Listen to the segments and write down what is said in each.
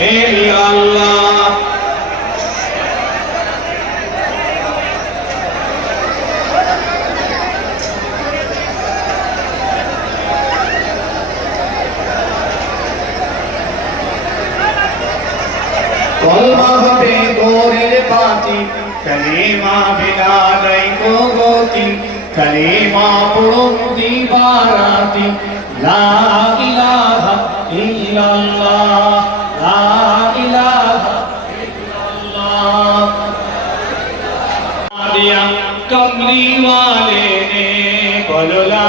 ইল্লাল্লাহ কলমা হবে গোরের পাতি কলিমা বিনা নাই গতি কলিমা পড়ুন দিবারাতি লা ইলাহা ইল্লাল্লাহ লা ইলাহা ইল্লাল্লাহ আদিয়া কমলি ওয়ালে ने बोलो ला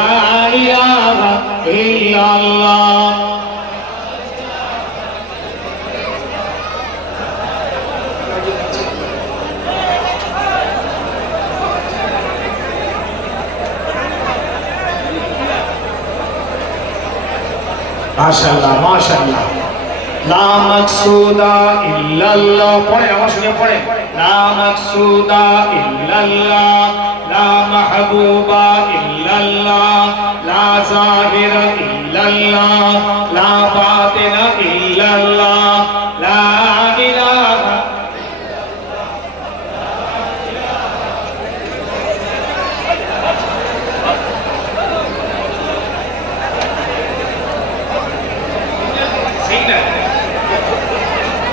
इलाहा इल्लल्लाह माशाअल्लाह माशाअल्लाह ला मकसूदा इल्लल्लाह पढ़े आवाज सुनिए पढ़े ला मकसूदा इल्लल्लाह ला महबूबा इल्लल्लाह ला ज़ाहिरा इल्लल्लाह ला बातिना इल्लल्लाह ला इलाहा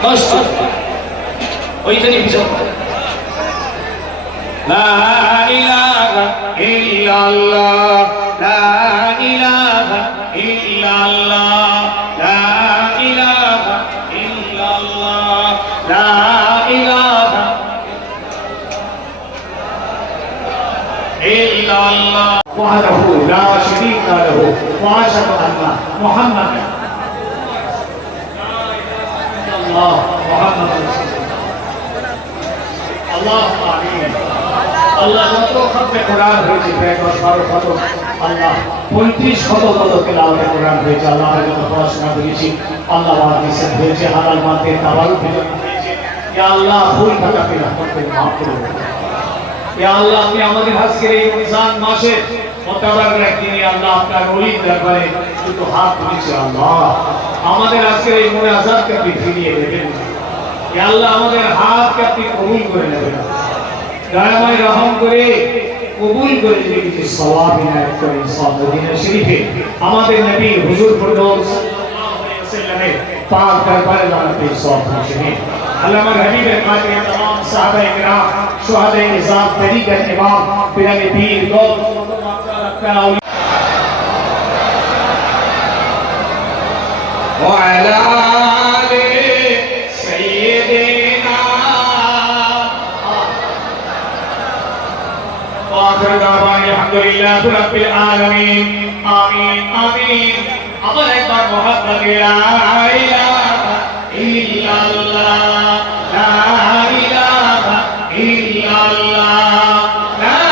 कष्ट ওইখানে পিছন লা ইলাহা ইল্লাল্লাহ লা ইলাহা ইল্লাল্লাহ লা ইলাহা ইল্লাল্লাহ লা ইলাহা ইল্লাল্লাহ ওয়াহদাহু লা শারীকা লাহু ওয়া আশহাদু আন্না মুহাম্মাদান Allah Muhammad Allah amin Allah যত খতমে কোরআন হয়েছে প্রায় 10-12 খতম আল্লাহ 35 খতম তেলাওয়াতে কোরআন হয়েছে আল্লাহ যত পড়াশোনা করেছি আল্লাহ ওয়াজিব হয়েছে হালাল মাতে তাবারুক হয়েছে ইয়া আল্লাহ ভুল খাতাকে রহমত করে maaf করে দেন ইয়া আল্লাহ আপনি আমাদের আজকের এই রমজান মাসে মোতাবারক রাখেন আল্লাহ আপনার ওলির দরবারে দুটো হাত তুলেছি আল্লাহ আমাদের আজকের এই মুনাজাতকে আপনি ফিরিয়ে দেবেন ইয়া আল্লাহ আমাদের হাতকে আপনি কবুল করে নেবেন দয়াময় রহম করে কবুল করে দিতে সওয়াব ইনায়াত করেন সব মদিনা শরীফে আমাদের নবী হুজুর ফরদৌস সাল্লাল্লাহু আলাইহি ওয়াসাল্লামের পাক দরবারে লাগাতে সওয়াব পৌঁছে আল্লাহ আমার হাবিবের কাছে तमाम সাহাবায়ে কিরাম শুহাদায়ে নিজাম তরিকাত ইমাম পিরানে পীর গৌস মাকরা রাখা وعلى آل سيدنا وآخر دعوانا الحمد لله رب العالمين آمين آمين أمر أكبر محمد لا إله إلا الله لا إله إلا الله لا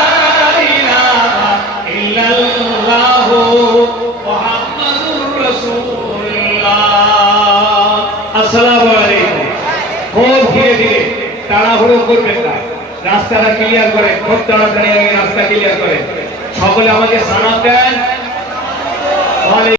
إله إلا الله محمد رسول আসসালামু আলাইকুম খুব ধীরে ধীরে তাড়াহুড়ো করবেন না রাস্তাটা ক্লিয়ার করেন খুব তাড়াতাড়ি রাস্তা ক্লিয়ার করেন সকলে আমাকে সালাম দেন